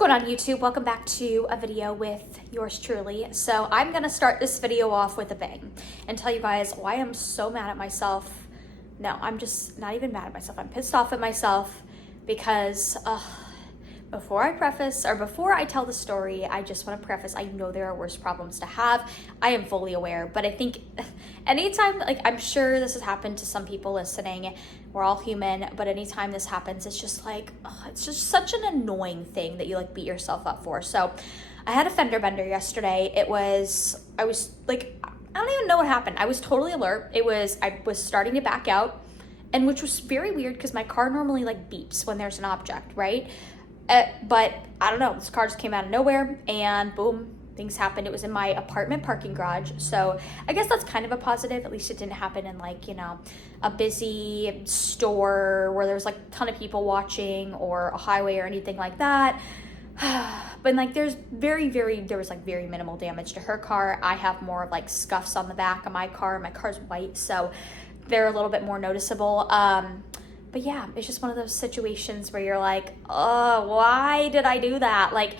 going on, YouTube? Welcome back to a video with yours truly. So I'm gonna start this video off with a bang and tell you guys why I'm so mad at myself. No, I'm just not even mad at myself. I'm pissed off at myself because before I tell the story, I just want to preface, I know there are worse problems to have. I am fully aware, but I think anytime, like, I'm sure this has happened to some people listening. We're all human, but anytime this happens, it's just like, it's just such an annoying thing that you like beat yourself up for. So I had a fender bender yesterday. I was like, I don't even know what happened. I was totally alert. I was starting to back out, and which was very weird because my car normally like beeps when there's an object, right? But I don't know, this car just came out of nowhere and boom, things happened. It was in my apartment parking garage. So I guess that's kind of a positive. At least it didn't happen in like, you know, a busy store where there's like a ton of people watching or a highway or anything like that. But like there was very minimal damage to her car. I have more of like scuffs on the back of my car. My car's white, so they're a little bit more noticeable. But yeah, it's just one of those situations where you're like, oh, why did I do that? Like,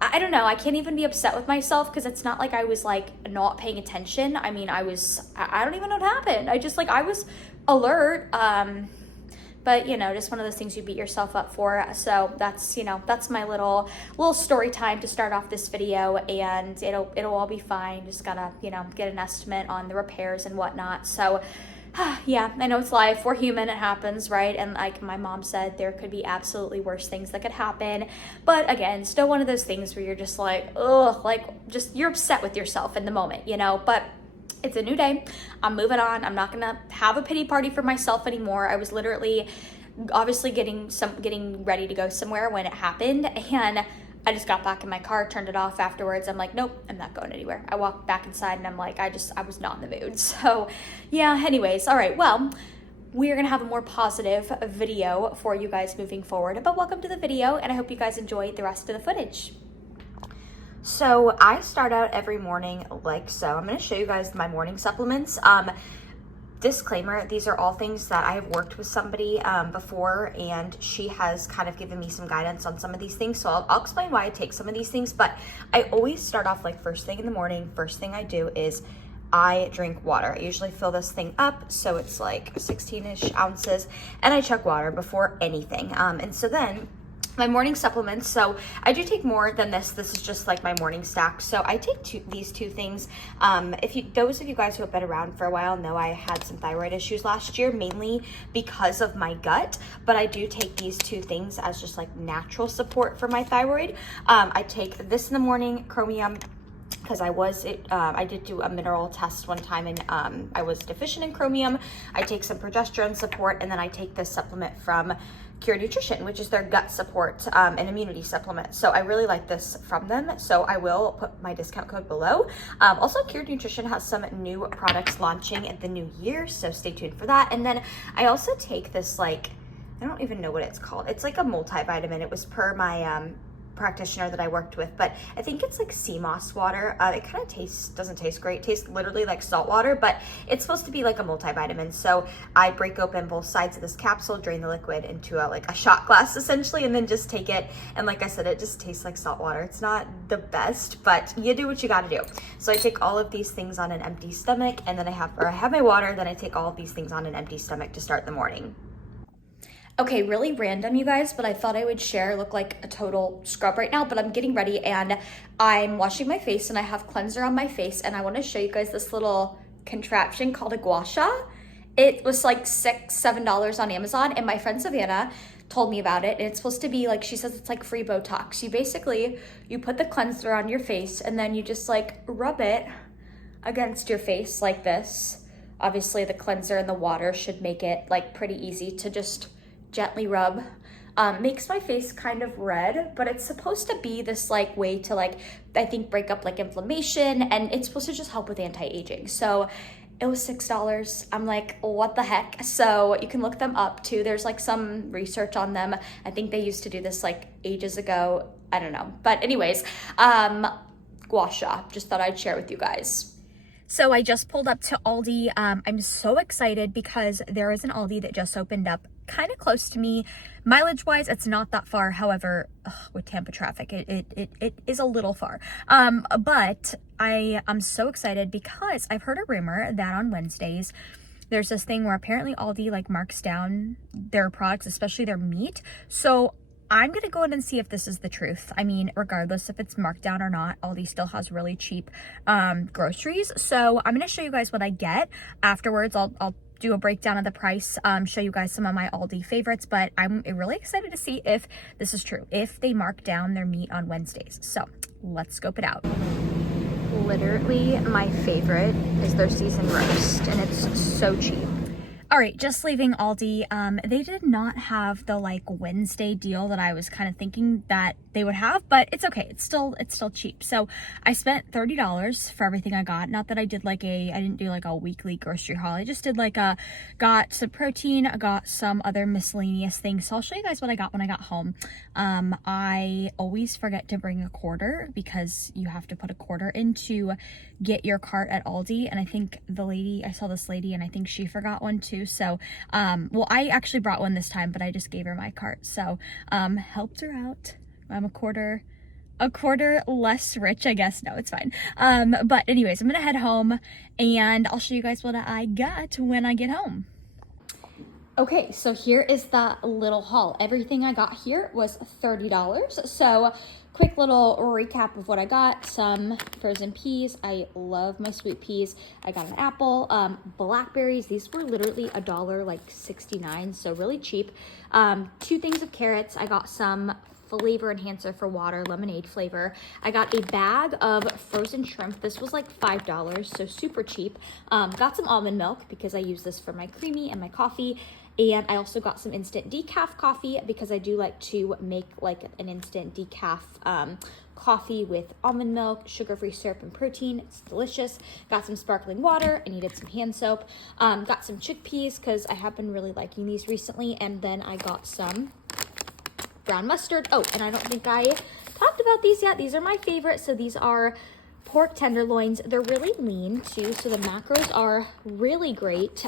I don't know. I can't even be upset with myself because it's not like I was like not paying attention. I mean, I don't even know what happened. I was alert. But you know, just one of those things you beat yourself up for. So that's, you know, that's my little story time to start off this video, and it'll all be fine. Just gotta, you know, get an estimate on the repairs and whatnot. So yeah, I know it's life. We're human. It happens, right? And like my mom said, there could be absolutely worse things that could happen. But again, still one of those things where you're just like, ugh, like just you're upset with yourself in the moment, you know? But it's a new day. I'm moving on. I'm not gonna have a pity party for myself anymore. I was literally obviously getting ready to go somewhere when it happened, and I just got back in my car, turned it off afterwards. I'm like, nope, I'm not going anywhere. I walked back inside and I'm like, I was not in the mood. So yeah, anyways, all right, well, we're gonna have a more positive video for you guys moving forward. But welcome to the video, and I hope you guys enjoy the rest of the footage. So I start out every morning like so. I'm gonna show you guys my morning supplements. Disclaimer, these are all things that I have worked with somebody before, and she has kind of given me some guidance on some of these things. So I'll explain why I take some of these things, but I always start off like first thing in the morning. First thing I do is I drink water. I usually fill this thing up, so it's like 16-ish ounces, and I chug water before anything. And so then my morning supplements, so I do take more than this. This is just like my morning stack. So I take these two things. Those of you guys who have been around for a while know I had some thyroid issues last year, mainly because of my gut, but I do take these two things as just like natural support for my thyroid. I take this in the morning, chromium, because I did do a mineral test one time, and I was deficient in chromium. I take some progesterone support, and then I take this supplement from Pure Nutrition, which is their gut support and immunity supplement. So I really like this from them. So I will put my discount code below. Also, Pure Nutrition has some new products launching at the new year, so stay tuned for that. And then I also take this, like, I don't even know what it's called. It's like a multivitamin. It was per my practitioner that I worked with, but I think it's like sea moss water. It kind of doesn't taste great. It tastes literally like salt water, but it's supposed to be like a multivitamin. So I break open both sides of this capsule, drain the liquid into a shot glass essentially, and then just take it. And like I said, it just tastes like salt water. It's not the best, but you do what you got to do. So I take all of these things on an empty stomach, and then I have my water. Then I take all of these things on an empty stomach to start the morning. Okay, really random, you guys, but I thought I would share. Look like a total scrub right now, but I'm getting ready and I'm washing my face, and I have cleanser on my face, and I want to show you guys this little contraption called a guasha. It was like $7 on Amazon, and my friend Savannah told me about it, and it's supposed to be like, she says it's like free Botox. You put the cleanser on your face, and then you just like rub it against your face like this. Obviously the cleanser and the water should make it like pretty easy to just gently rub. Makes my face kind of red, but it's supposed to be this like way to like, I think, break up like inflammation, and it's supposed to just help with anti-aging. So it was $6. I'm like, what the heck? So you can look them up too. There's like some research on them. I think they used to do this like ages ago. I don't know. But anyways, guasha, just thought I'd share with you guys. So I just pulled up to Aldi. I'm so excited because there is an Aldi that just opened up kind of close to me. Mileage wise, it's not that far. However, with Tampa traffic, it is a little far. But I'm so excited because I've heard a rumor that on Wednesdays, there's this thing where apparently Aldi like marks down their products, especially their meat. So I'm going to go in and see if this is the truth. I mean, regardless if it's marked down or not, Aldi still has really cheap groceries. So I'm going to show you guys what I get. Afterwards, I'll do a breakdown of the price, show you guys some of my Aldi favorites, but I'm really excited to see if this is true, if they mark down their meat on Wednesdays. So let's scope it out. Literally my favorite is their seasoned roast, and it's so cheap. All right, just leaving Aldi. They did not have the like Wednesday deal that I was kind of thinking that they would have, but it's okay. It's still cheap. So I spent $30 for everything I got. Not that I did I didn't do like a weekly grocery haul. I just did got some protein, I got some other miscellaneous things. So I'll show you guys what I got when I got home. I always forget to bring a quarter because you have to put a quarter in to get your cart at Aldi. And I think I saw this lady and I think she forgot one too. So, well, I actually brought one this time, but I just gave her my cart. So, helped her out. I'm a quarter less rich, I guess. No, it's fine. But anyways, I'm gonna head home and I'll show you guys what I got when I get home. Okay, so here is the little haul. Everything I got here was $30. So quick little recap of what I got. Some frozen peas. I love my sweet peas. I got an apple, blackberries. These were literally $1.69, so really cheap. 2 things of carrots. I got some flavor enhancer for water, lemonade flavor. I got a bag of frozen shrimp. This was like $5, so super cheap. Got some almond milk because I use this for my creamy and my coffee. And I also got some instant decaf coffee because I do like to make like an instant decaf coffee with almond milk, sugar-free syrup, and protein. It's delicious. Got some sparkling water. I needed some hand soap. Got some chickpeas because I have been really liking these recently. And then I got some brown mustard. Oh, and I don't think I talked about these yet. These are my favorite. So these are pork tenderloins. They're really lean too, so the macros are really great.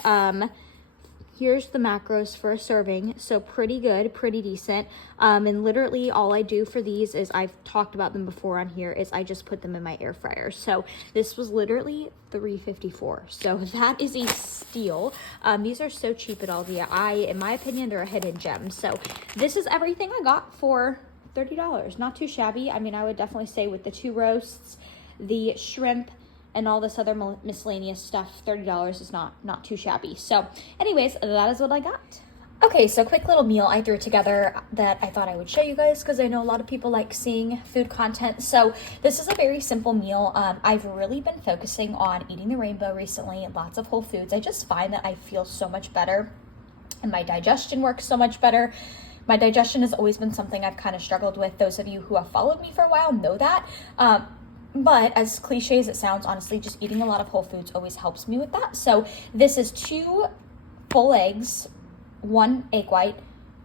Here's the macros for a serving. So pretty good, pretty decent. And literally all I do for these is, I've talked about them before on here, is I just put them in my air fryer. So this was literally $3.54. So that is a steal. These are so cheap at Aldi. In my opinion, they're a hidden gem. So this is everything I got for $30. Not too shabby. I mean, I would definitely say with the 2 roasts, the shrimp, and all this other miscellaneous stuff, $30 is not too shabby. So anyways, that is what I got. Okay, so quick little meal I threw together that I thought I would show you guys because I know a lot of people like seeing food content. So this is a very simple meal. I've really been focusing on eating the rainbow recently, lots of whole foods. I just find that I feel so much better and my digestion works so much better. My digestion has always been something I've kind of struggled with. Those of you who have followed me for a while know that. But as cliche as it sounds, honestly, just eating a lot of whole foods always helps me with that. So this is 2 full eggs, 1 egg white,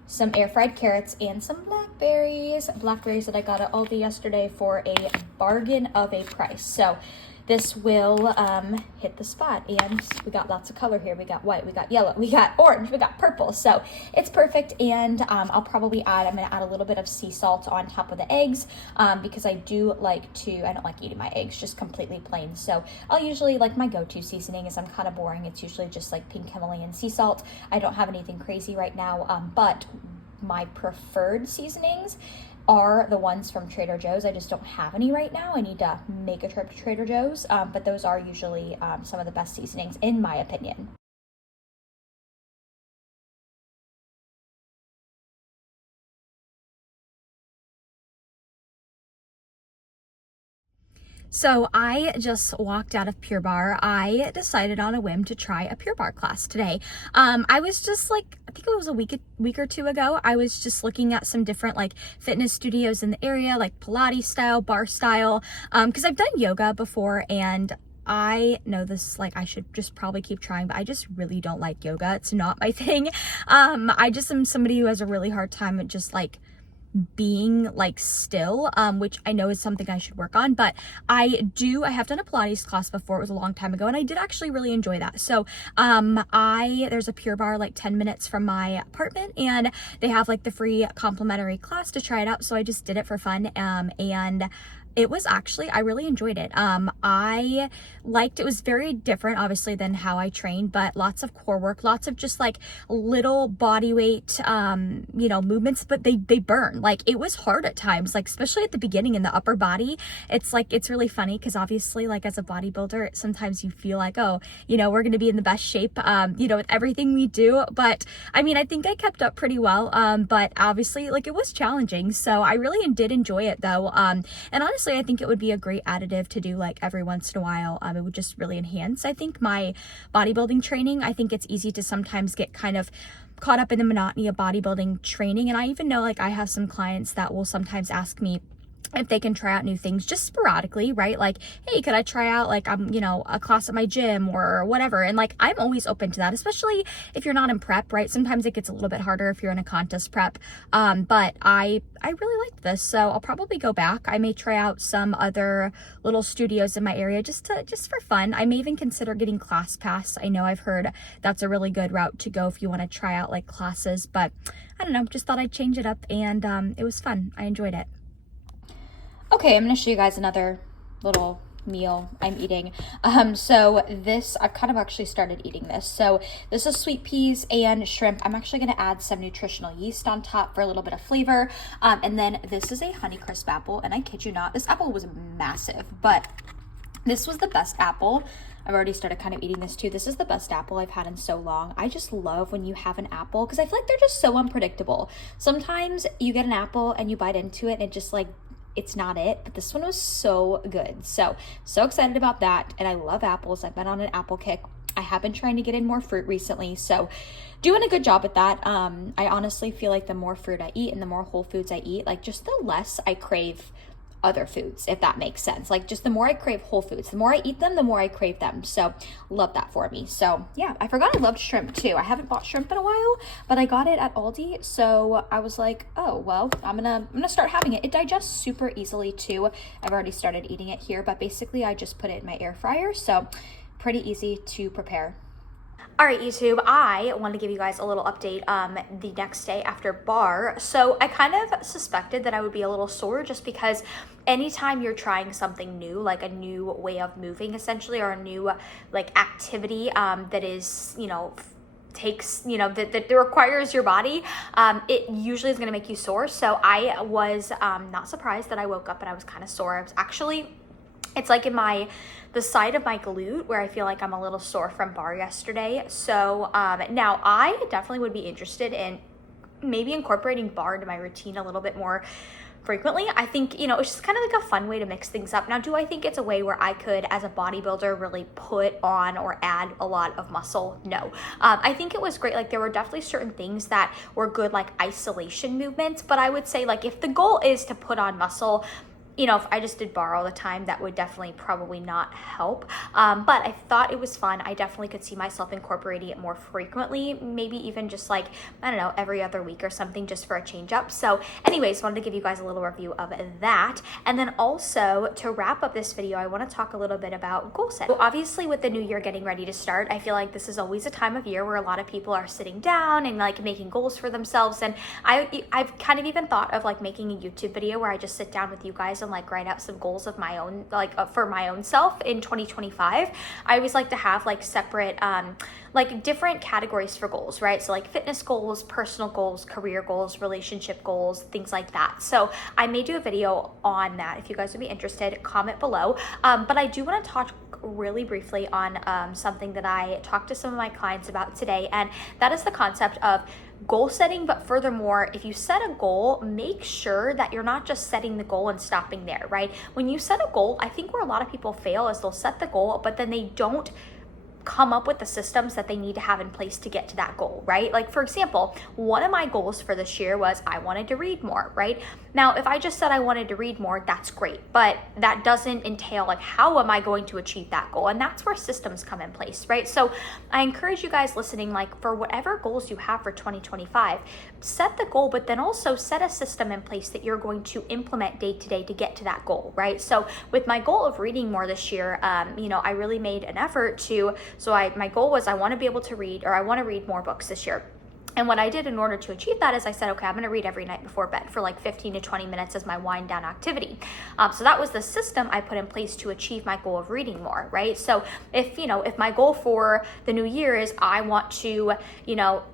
some air fried carrots, and some blackberries. Blackberries that I got at Aldi yesterday for a bargain of a price. So this will hit the spot. And we got lots of color here. We got white, we got yellow, we got orange, we got purple. So it's perfect. And I'm going to add a little bit of sea salt on top of the eggs because I don't like eating my eggs just completely plain. So I'll usually, my go-to seasoning is, I'm kind of boring. It's usually just like pink Himalayan sea salt. I don't have anything crazy right now, but my preferred seasonings are the ones from Trader Joe's. I just don't have any right now. I need to make a trip to Trader Joe's, but those are usually some of the best seasonings in my opinion. So I just walked out of Pure Barre. I decided on a whim to try a Pure Barre class today. I was just I think it was a week or 2 ago, I was just looking at some different fitness studios in the area, like Pilates style, bar style, because I've done yoga before and I know this, I should just probably keep trying, but I just really don't like yoga. It's not my thing. I just am somebody who has a really hard time at just being like still, which I know is something I should work on. But I have done a Pilates class before. It was a long time ago, and I did actually really enjoy that. So there's a Pure Barre like 10 minutes from my apartment, and they have like the free complimentary class to try it out. So I just did it for fun, and it was actually, I really enjoyed it. I liked, it was very different obviously than how I trained, but lots of core work, lots of just like little body weight, movements, but they burn. Like, it was hard at times, like especially at the beginning in the upper body. It's like, it's really funny because obviously like as a bodybuilder, sometimes you feel like, oh, we're going to be in the best shape, with everything we do. But I mean, I think I kept up pretty well. But obviously like it was challenging. So I really did enjoy it though. And honestly, I think it would be a great additive to do like every once in a while. It would just really enhance, I think, my bodybuilding training. I think it's easy to sometimes get kind of caught up in the monotony of bodybuilding training. And I even know like I have some clients that will sometimes ask me if they can try out new things just sporadically, right? Like, hey, could I try out like, a class at my gym or whatever? And like, I'm always open to that, especially if you're not in prep, right? Sometimes it gets a little bit harder if you're in a contest prep. But I really liked this. So I'll probably go back. I may try out some other little studios in my area just for fun. I may even consider getting ClassPass. I know I've heard that's a really good route to go if you want to try out like classes, but I don't know, just thought I'd change it up, and it was fun. I enjoyed it. Okay, I'm going to show you guys another little meal I'm eating. So this, I've kind of actually started eating this. So this is sweet peas and shrimp. I'm actually going to add some nutritional yeast on top for a little bit of flavor. And then this is a Honeycrisp apple, and I kid you not, this apple was massive, but this was the best apple. I've already started kind of eating this too. This is the best apple I've had in so long. I just love when you have an apple because I feel like they're just so unpredictable. Sometimes you get an apple and you bite into it and it just like, it's not it, but this one was so good. So excited about that. And I love apples. I've been on an apple kick. I have been trying to get in more fruit recently, so doing a good job at that. I honestly feel like the more fruit I eat and the more whole foods I eat, like just the less I crave other foods, if that makes sense. Like just the more I crave whole foods, the more I eat them, the more I crave them. So love that for me. So yeah, I forgot I loved shrimp too. I haven't bought shrimp in a while, but I got it at Aldi. So I was like, oh, well, I'm gonna start having it. It digests super easily too. I've already started eating it here, but basically I just put it in my air fryer. So pretty easy to prepare. All right, YouTube, I want to give you guys a little update the next day after Barre. So I kind of suspected that I would be a little sore just because anytime you're trying something new, like a new way of moving essentially, or a new like activity that is, takes, that requires your body, it usually is going to make you sore. So I was not surprised that I woke up and I was kind of sore. I was actually, it's like in the side of my glute where I feel like I'm a little sore from Barre yesterday. So now I definitely would be interested in maybe incorporating Barre into my routine a little bit more frequently. I think, it's just kind of like a fun way to mix things up. Now, do I think it's a way where I could, as a bodybuilder, really put on or add a lot of muscle? No. I think it was great. Like, there were definitely certain things that were good, like isolation movements, but I would say, like, if the goal is to put on muscle, if I just did Barre all the time, that would definitely probably not help. But I thought it was fun. I definitely could see myself incorporating it more frequently, maybe even just like, I don't know, every other week or something, just for a change up. So anyways, wanted to give you guys a little review of that. And then also to wrap up this video, I want to talk a little bit about goal setting. So obviously with the new year getting ready to start, I feel like this is always a time of year where a lot of people are sitting down and like making goals for themselves. And I've kind of even thought of like making a YouTube video where I just sit down with you guys and like write out some goals of my own, like for my own self in 2025. I always like to have like separate, like different categories for goals, right? So like fitness goals, personal goals, career goals, relationship goals, things like that. So I may do a video on that. If you guys would be interested, comment below. But I do want to talk really briefly on something that I talked to some of my clients about today, and that is the concept of goal setting. But furthermore, if you set a goal, make sure that you're not just setting the goal and stopping there, right? When you set a goal, I think where a lot of people fail is they'll set the goal, but then they don't come up with the systems that they need to have in place to get to that goal, right? Like, for example, one of my goals for this year was I wanted to read more, right? Now, if I just said I wanted to read more, that's great, but that doesn't entail like, how am I going to achieve that goal? And that's where systems come in place, right? So I encourage you guys listening, like, for whatever goals you have for 2025, set the goal, but then also set a system in place that you're going to implement day to day to get to that goal, right? So with my goal of reading more this year, I really made an effort to, my goal was I want to be able to read, or I want to read more books this year. And what I did in order to achieve that is I said, okay, I'm going to read every night before bed for like 15 to 20 minutes as my wind down activity. So that was the system I put in place to achieve my goal of reading more, right? So if my goal for the new year is I want to,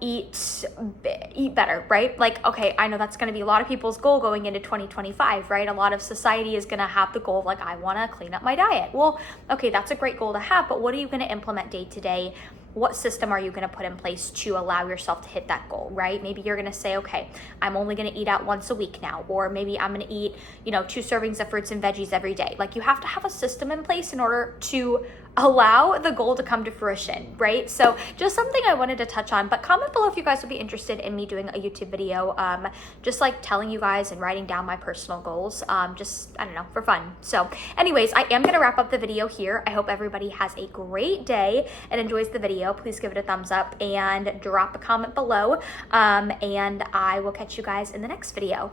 eat better, right? Like, okay, I know that's going to be a lot of people's goal going into 2025, right? A lot of society is going to have the goal of like, I want to clean up my diet. Well, okay, that's a great goal to have, but what are you going to implement day to day? What system are you going to put in place to allow yourself to hit that goal, right? Maybe you're going to say, okay, I'm only going to eat out once a week now, or maybe I'm going to eat, 2 servings of fruits and veggies every day. Like, you have to have a system in place in order to allow the goal to come to fruition, right? So just something I wanted to touch on, but comment below if you guys would be interested in me doing a YouTube video, just like telling you guys and writing down my personal goals, for fun. So anyways, I am going to wrap up the video here. I hope everybody has a great day and enjoys the video. Please give it a thumbs up and drop a comment below, and I will catch you guys in the next video.